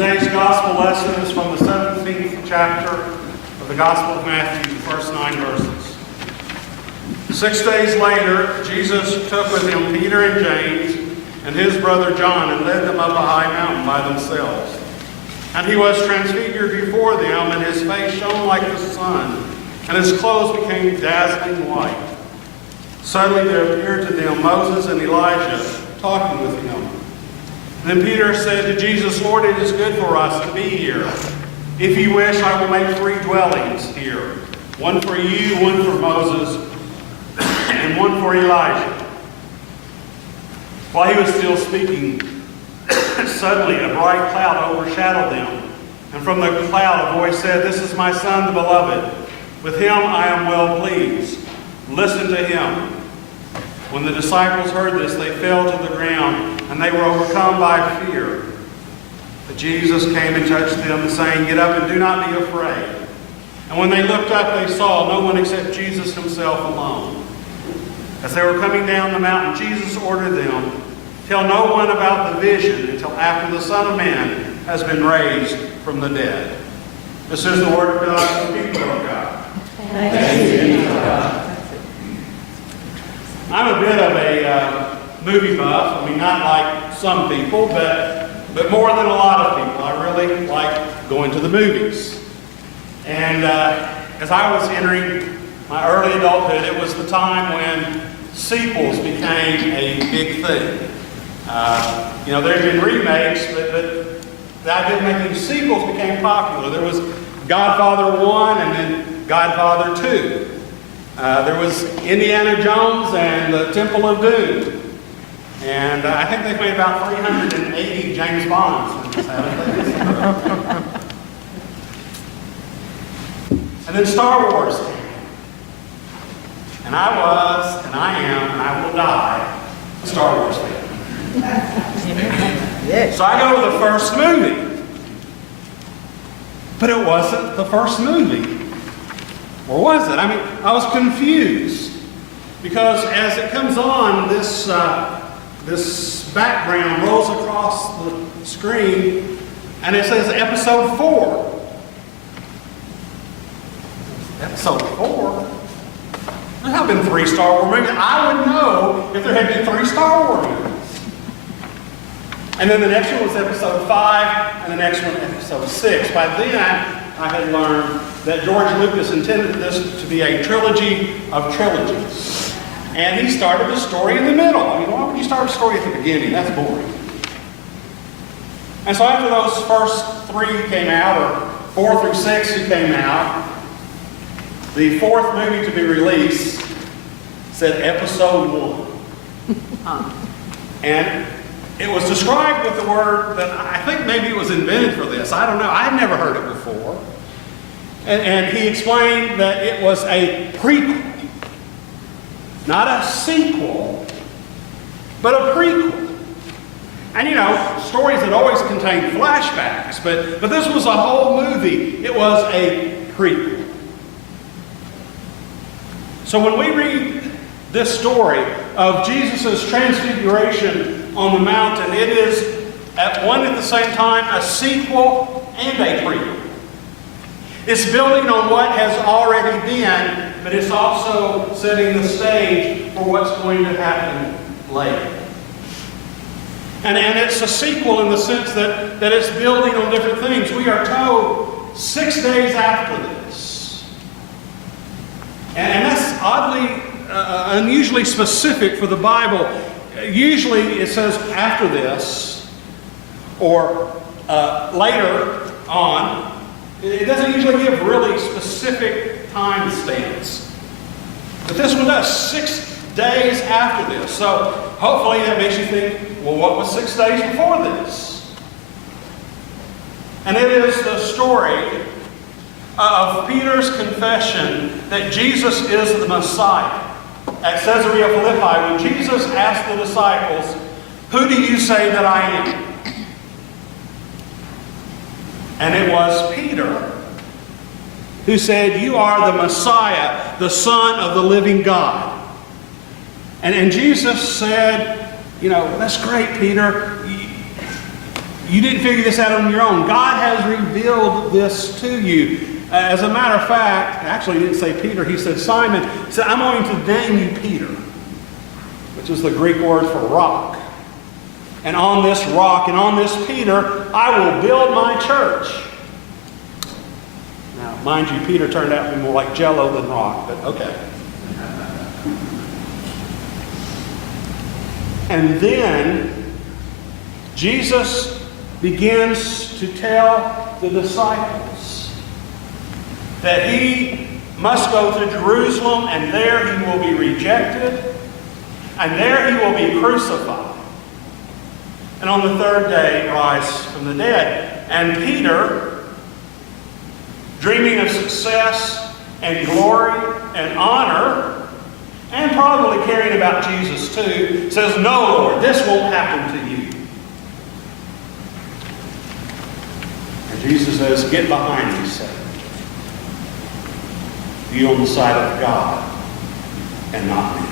Today's gospel lesson is from the 17th chapter of the Gospel of Matthew, the first 9 verses. 6 days later, Jesus took with him Peter and James and his brother John and led them up a high mountain by themselves. And he was transfigured before them, and his face shone like the sun, and his clothes became dazzling white. Suddenly there appeared to them Moses and Elijah talking with him. Then Peter said to Jesus, "Lord, it is good for us to be here. If you wish, I will make 3 dwellings here, one for you, one for Moses, and one for Elijah." While he was still speaking, suddenly a bright cloud overshadowed them. And from the cloud a voice said, "This is my Son, the beloved. With him I am well pleased. Listen to him." When the disciples heard this, they fell to the ground, and they were overcome by fear. But Jesus came and touched them, saying, "Get up and do not be afraid." And when they looked up, they saw no one except Jesus himself alone. As they were coming down the mountain, Jesus ordered them, "Tell no one about the vision until after the Son of Man has been raised from the dead." This is the word of God for the people of God. Thanks be to God. I'm a bit of a movie buff. I mean, not like some people, but more than a lot of people. I really like going to the movies. And as I was entering my early adulthood, it was the time when sequels became a big thing. There had been remakes, but the idea of making sequels became popular. There was Godfather 1 and then Godfather 2. There was Indiana Jones and the Temple of Doom. And I think they've made about 380 James Bonds since this happened. And then Star Wars came. And I was, and I am, and I will die a Star Wars fan. So I go to the first movie. But it wasn't the first movie. Or was it? I mean, I was confused. Because as it comes on, this background rolls across the screen, and it says Episode 4. Episode 4? There have been 3 Star Wars movies. I would know if there had been 3 Star Wars movies. And then the next one was Episode 5, and the next one Episode 6. By then, I had learned that George Lucas intended this to be a trilogy of trilogies. And he started the story in the middle. I mean, why would you start a story at the beginning? That's boring. And so after those first 3 came out, or 4 through 6 who came out, the 4th movie to be released said Episode 1. And it was described with the word that I think maybe it was invented for this. I don't know. I'd never heard it before. And he explained that it was a prequel. Not a sequel, but a prequel. And stories had always contained flashbacks, but this was a whole movie. It was a prequel. So when we read this story of Jesus' transfiguration on the mountain, it is at the same time a sequel and a prequel. It's building on what has already been, but it's also setting the stage for what's going to happen later. And it's a sequel in the sense that it's building on different things. We are told 6 days after this. And that's oddly, unusually specific for the Bible. Usually it says after this, or later on. It doesn't usually give really specific time stamps. But this one does, 6 days after this. So hopefully that makes you think, well, what was 6 days before this? And it is the story of Peter's confession that Jesus is the Messiah. At Caesarea Philippi, when Jesus asked the disciples, "Who do you say that I am?" And it was Peter who said, "You are the Messiah, the Son of the living God." And Jesus said, "That's great, Peter. You didn't figure this out on your own. God has revealed this to you. As a matter of fact, actually he didn't say Peter, he said Simon. He said, I'm going to name you Peter, which is the Greek word for rock. And on this rock and on this Peter, I will build my church. Now, mind you, Peter turned out to be more like Jell-O than rock, but okay. And then Jesus begins to tell the disciples that he must go to Jerusalem, and there he will be rejected, and there he will be crucified. And on the third day, rise from the dead. And Peter, dreaming of success and glory and honor, and probably caring about Jesus too, says, no, Lord, this won't happen to you. And Jesus says, get behind me, Satan. You on the side of God and not me.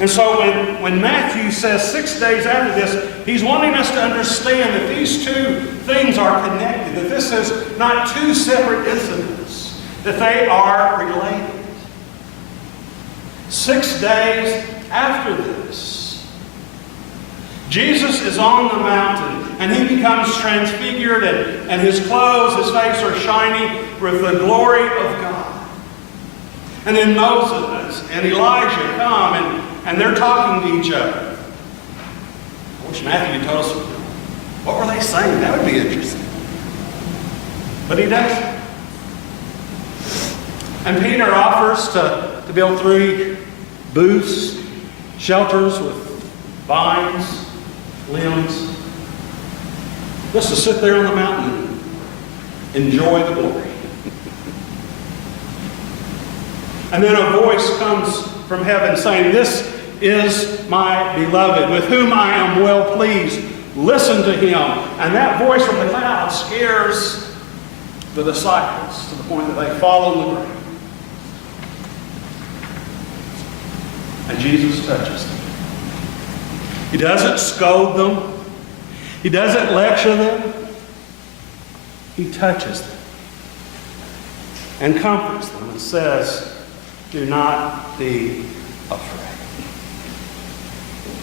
And so when Matthew says 6 days after this, he's wanting us to understand that these two things are connected, that this is not two separate incidents, that they are related. 6 days after this, Jesus is on the mountain, and he becomes transfigured, and his clothes, his face are shining with the glory of God. And then Moses and Elijah come, and they're talking to each other. I wish Matthew had told us what were they saying. That would be interesting. But he doesn't. And Peter offers to build 3 booths, shelters with vines, limbs, just to sit there on the mountain and enjoy the glory. And then a voice comes from heaven saying, this is my beloved, with whom I am well pleased. Listen to him. And that voice from the cloud scares the disciples to the point that they fall on the ground. And Jesus touches them. He doesn't scold them. He doesn't lecture them. He touches them and comforts them and says, do not be afraid.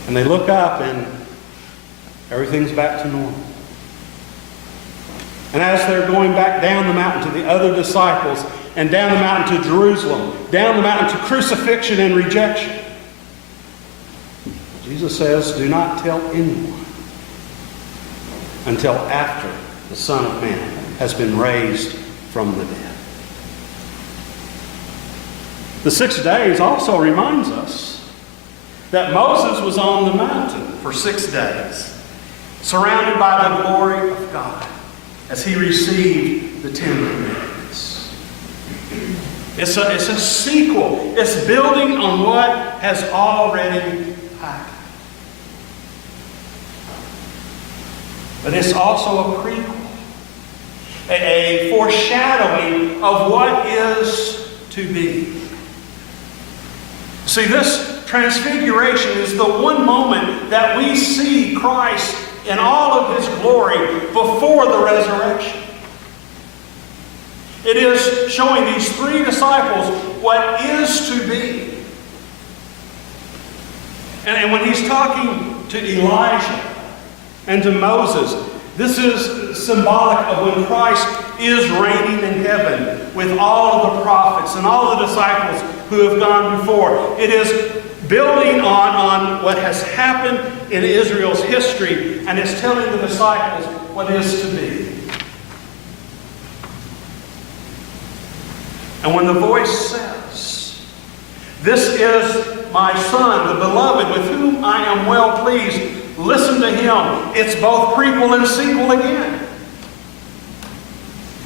And they look up and everything's back to normal. And as they're going back down the mountain to the other disciples, and down the mountain to Jerusalem, down the mountain to crucifixion and rejection, Jesus says, do not tell anyone until after the Son of Man has been raised from the dead. The 6 days also reminds us that Moses was on the mountain for 6 days, surrounded by the glory of God as he received the 10 commandments. It's a sequel. It's building on what has already happened. But it's also a prequel, a foreshadowing of what is to be. See, this transfiguration is the one moment that we see Christ in all of his glory before the resurrection. It is showing these 3 disciples what is to be. And when he's talking to Elijah and to Moses, this is symbolic of when Christ is reigning in heaven with all of the prophets and all the disciples who have gone before. It is building on what has happened in Israel's history, and it's telling the disciples what is to be. And when the voice says, this is my Son, the beloved, with whom I am well pleased, listen to him. It's both prequel and sequel again.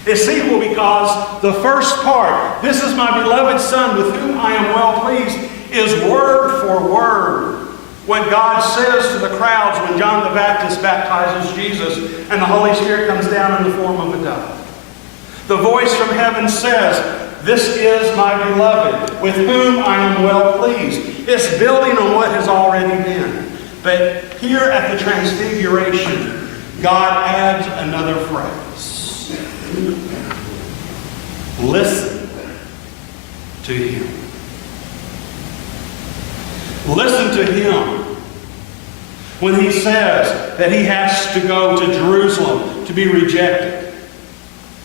It's sequel because the first part, this is my beloved Son with whom I am well pleased, is word for word what God says to the crowds when John the Baptist baptizes Jesus and the Holy Spirit comes down in the form of a dove. The voice from heaven says, this is my beloved with whom I am well pleased. It's building on what has already been. But here at the Transfiguration, God adds another phrase. Listen to Him. Listen to Him when He says that He has to go to Jerusalem to be rejected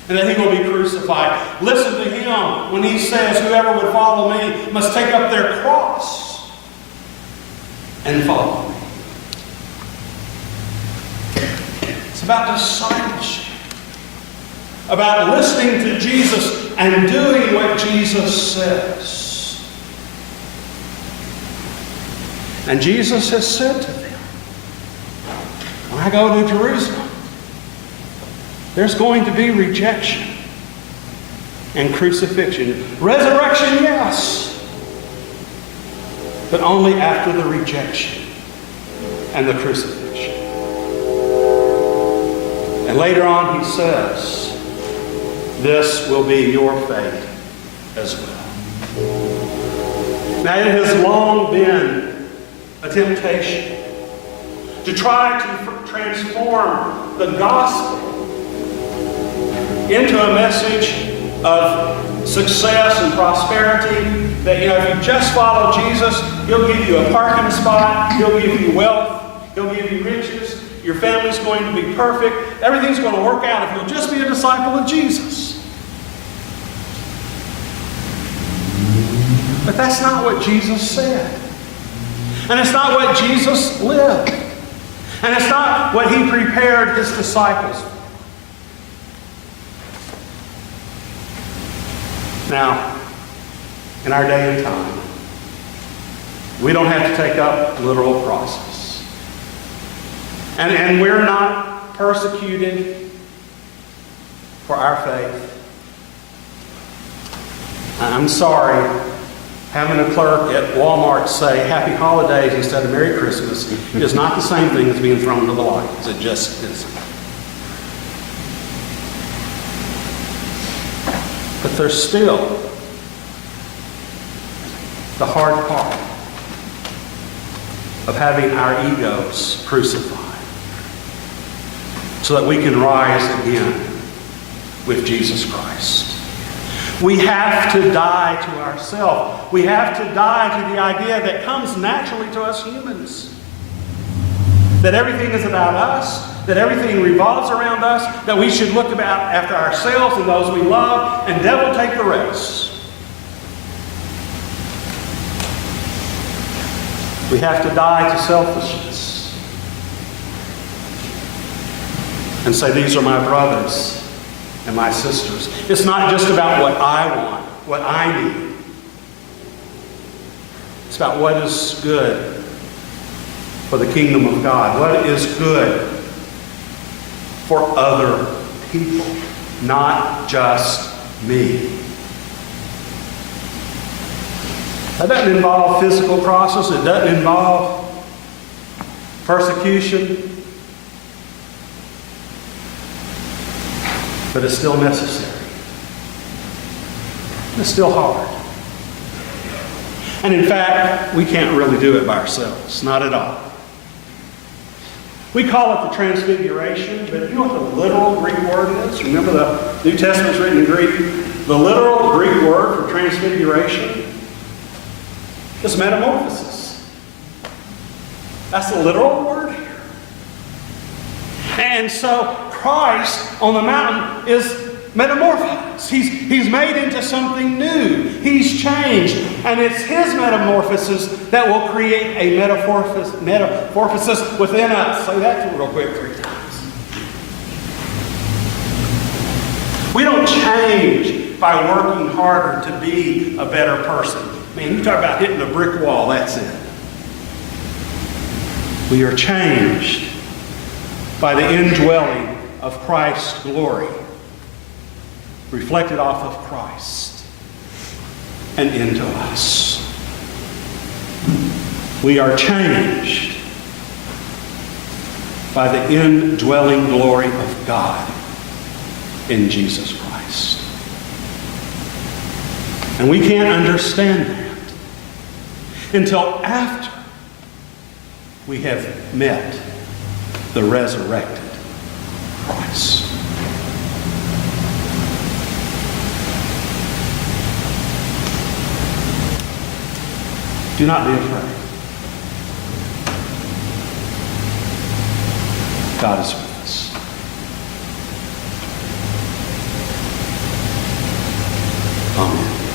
and that He will be crucified. Listen to Him when He says whoever would follow me must take up their cross and follow me. It's about discipleship, about listening to Jesus and doing what Jesus says. And Jesus has said to them, when I go to Jerusalem, there's going to be rejection and crucifixion. Resurrection, yes, but only after the rejection and the crucifixion. And later on He says, this will be your fate as well. Now it has long been a temptation to try to transform the gospel into a message of success and prosperity. That, if you just follow Jesus, He'll give you a parking spot, He'll give you wealth, He'll give you riches, your family's going to be perfect, everything's going to work out if you'll just be a disciple of Jesus. But that's not what Jesus said. And it's not what Jesus lived. And it's not what He prepared His disciples for. Now, in our day and time, we don't have to take up literal crosses. And we're not persecuted for our faith. I'm sorry, having a clerk at Walmart say Happy Holidays instead of Merry Christmas is not the same thing as being thrown to the lions. It just isn't. But there's still the hard part of having our egos crucified so that we can rise again with Jesus Christ. We have to die to ourselves. We have to die to the idea that comes naturally to us humans. That everything is about us, that everything revolves around us, that we should look about after ourselves and those we love, and devil take the rest. We have to die to selfishness and say, these are my brothers and my sisters. It's not just about what I want, what I need. It's about what is good for the kingdom of God. What is good for other people, not just me. That doesn't involve physical crosses. It doesn't involve persecution. But it's still necessary. It's still hard. And in fact, we can't really do it by ourselves. Not at all. We call it the Transfiguration, but you know what the literal Greek word is? Remember the New Testament's written in Greek? The literal Greek word for transfiguration is metamorphosis. That's the literal word here. And so Christ on the mountain is metamorphosed. He's made into something new. He's changed. And it's His metamorphosis that will create a metamorphosis within us. Say that real quick 3 times. We don't change by working harder to be a better person. Man, you talk about hitting a brick wall, that's it. We are changed by the indwelling of Christ's glory, reflected off of Christ and into us. We are changed by the indwelling glory of God in Jesus Christ. And we can't understand that until after we have met the resurrected Christ. Do not be afraid. God is with us. Amen.